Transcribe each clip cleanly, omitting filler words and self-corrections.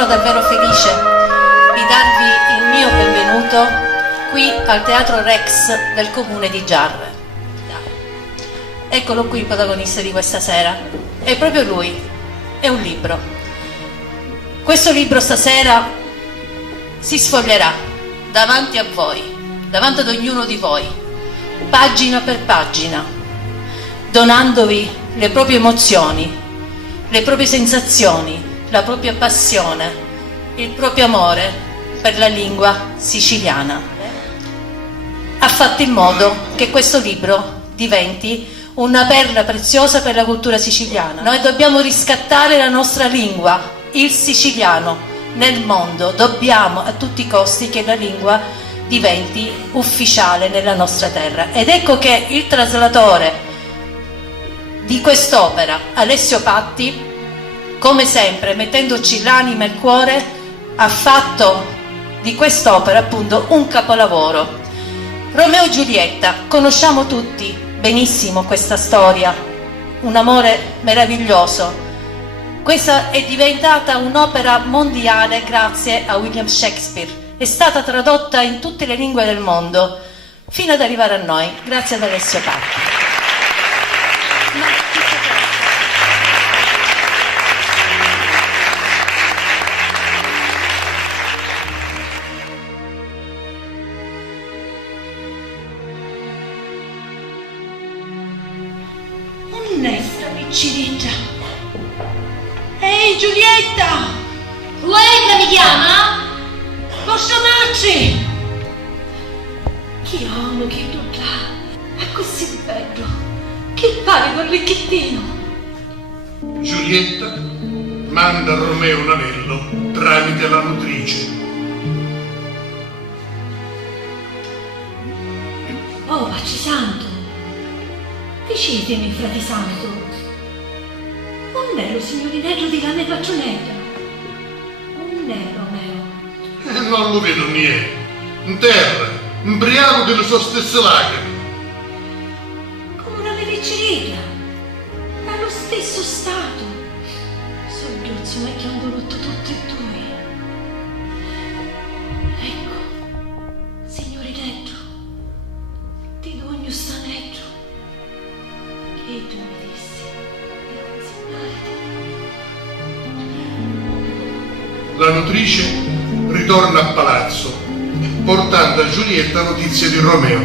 sono davvero felice di darvi il mio benvenuto qui al Teatro Rex del Comune di Giarre. Eccolo qui il protagonista di questa sera, è proprio lui, è un libro. Questo libro stasera si sfoglierà davanti a voi, davanti ad ognuno di voi, pagina per pagina, donandovi le proprie emozioni, le proprie sensazioni, la propria passione, il proprio amore per la lingua siciliana. Ha fatto in modo che questo libro diventi una perla preziosa per la cultura siciliana. Noi dobbiamo riscattare la nostra lingua, il siciliano, nel mondo. Dobbiamo a tutti i costi che la lingua diventi ufficiale nella nostra terra. Ed ecco che il traslatore di quest'opera, Alessio Patti, come sempre mettendoci l'anima e il cuore, ha fatto di quest'opera appunto un capolavoro. Romeo e Giulietta, conosciamo tutti benissimo questa storia, un amore meraviglioso. Questa è diventata un'opera mondiale grazie a William Shakespeare, è stata tradotta in tutte le lingue del mondo fino ad arrivare a noi, grazie ad Alessio Patti. Un'estra piccinetta. Ehi Giulietta! Luenga mi chiama? Posso marci? Chi amo che tu là? È così bello. Che pare con l'icchettino. Giulietta manda a Romeo un anello tramite la nutrice. Oh, Pace Santo! Dicetemi, frate santo, non è lo signorinello di Lana e Paccionetta? Non è Romeo? Non lo vedo niente. In terra, imbriaco delle sue stesse lacrime. Come una pelliccerina, dallo stesso stato. Soggiorzo ma che hanno rotto tutti e due. Ecco, signorinello, ti do ogni stanetto. E tu mi dissi di La nutrice ritorna a palazzo, portando a Giulietta notizie di Romeo.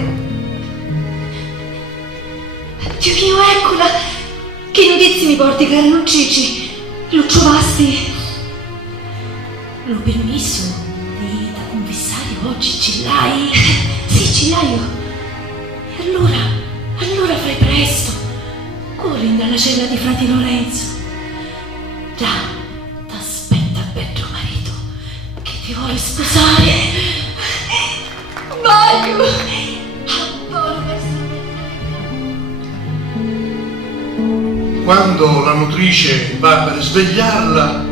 Dio mio, eccola! Che notizie mi porti, cara Nuccici? Lo trovasti? L'ho permesso di da confessare oggi, ce l'hai? Sì, ce l'hai io. E allora fai presto. Corri dalla cella di frate Lorenzo. Già, t'aspetta bello marito, che ti vuole sposare. Mario! Adoro essere. Quando la nutrice va per svegliarla,